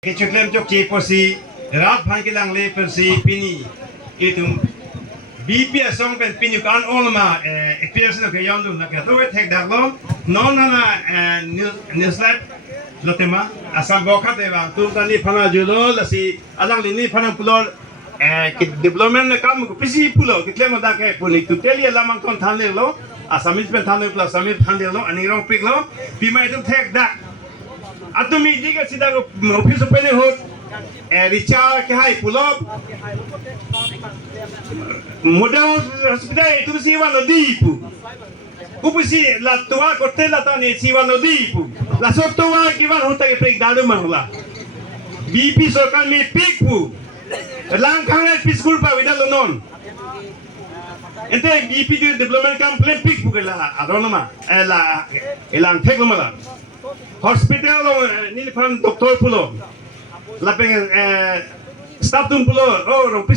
Kecuali jok posi rat bangki lang le persi pini itu bibi asong pen pini kan olma experience nak yang tu nak tu tek dak lo non na newslet lo tema asal bokat eva tu kan ni phana julo lasi alang ni phana pulo development na kam ko pisi pulo ke klema da ke puli tu teli lamang kon than le lo asamis pen than le plus asamis than le lo ani Rongpi lo bima itu tek dak Atumi diga sida office pele hot Richard ke hai pulo modal hospital itu siwa no dipu kupusi la tua kotela tani siwa no dipu la sotowa kiwan hota ke pek dalu mahula BP sokan mi pikpu langkang piskul pa widalo non ente BP development kam plan pikpu ke la aronoma la elang teklomala hospital ni fan doktor pulo lapeng staff tun pulo Rongpi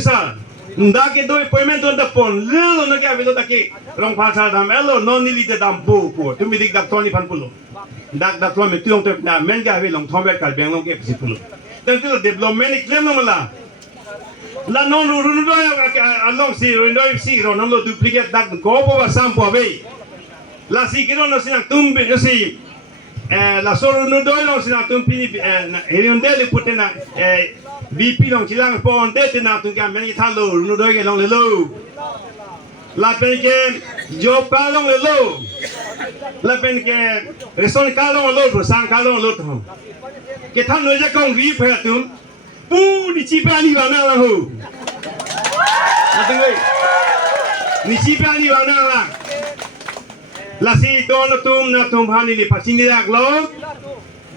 ndake do appointment on the phone lelo na kya velo take Rongpa dam elo non ni lite dam bo po tu mi dik doktor ni fan pulo dak doktor me tiong te na men ga ve long thom bet kal beng long ke psi pulo dan tu development ni klem no mala la non ru do along si ru si ro non lo duplicate dak go bo sam po ve la si kiro no sinang tumbe no si la solo no doi non sina tum pini eriondele putena BP long chilang pon dete na tum ga meni thalo no doi ge long le lo la pen ke job ka long le lo la pen ke reson ka long lo sang ka long lo to ke than no je kong ri phe tum pu ni chi pa ni ba na la ho la tung ni chi pa ni ba na la la si don tum hani ni pasini dak lo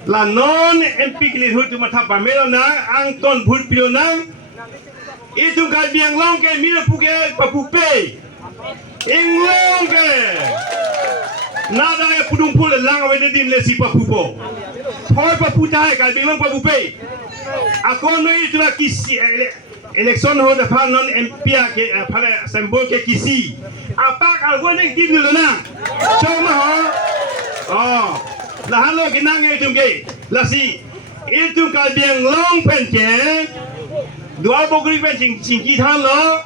la non MP kili hu tu matha pamelo na ang ton bhut pilo na itu gal biang long ke mi pu ke Papupe Inglong ke nada ya Podumphur lang awe de dim le si Papupo hoi Paputa gal biang long Papupe ako no itu la kisi election ho da fan non MP ke phale symbol ke kisi apa kalau gue nih gini loh na, cuma oh, lah halo kita nggak ke, lah si itu kalau biang long penke, dua bogri pencing kita lo,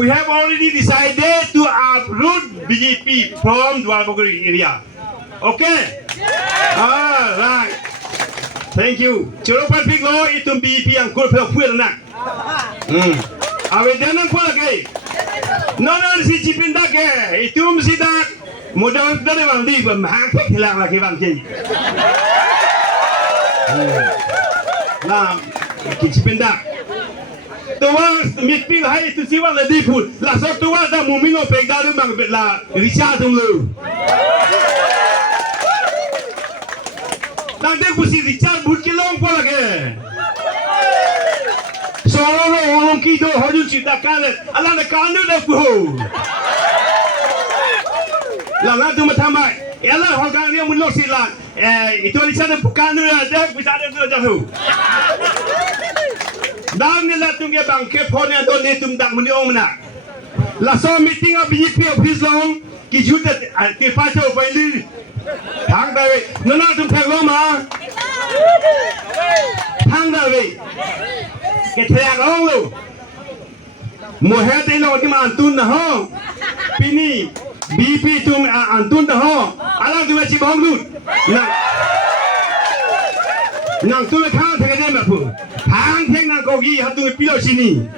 we have already decided to uproot BJP from dua bogri area, okay? Right, thank you. Ceropan pik lo itu BJP yang kul pelak nak, awedan yang kul lagi. No si cipinda ke itu mesti dak modal dari bang di bermahang hilang lagi bang jadi nah cipinda tua mitpil hai itu siwa lagi pun lah so tua dah mumino pegda tu bang lah Richard dulu nanti kusi Richard bud kilong pun lagi Solo orang kita hujung cipta kalet, alam nak kandu dah puh. Lalu tu macam apa? Ialah orang dia mulai silat. Itu bisa ada kandu ada, bisa ada tu jauh. Dan ni lah tu dia bangke phone yang tu ni tu tak meniom nak. Lalu meeting of BJP office long, kijut kipas tu pilih. Hang dah, nona tu peg lama. Hang dah. Ketika orang muhai telo di antun dah ho, pini BP tu antun dah ho, alam tu macam banglut, nang tu macam thang thang dia macam, thang thang nang kogi hatu pilih sini.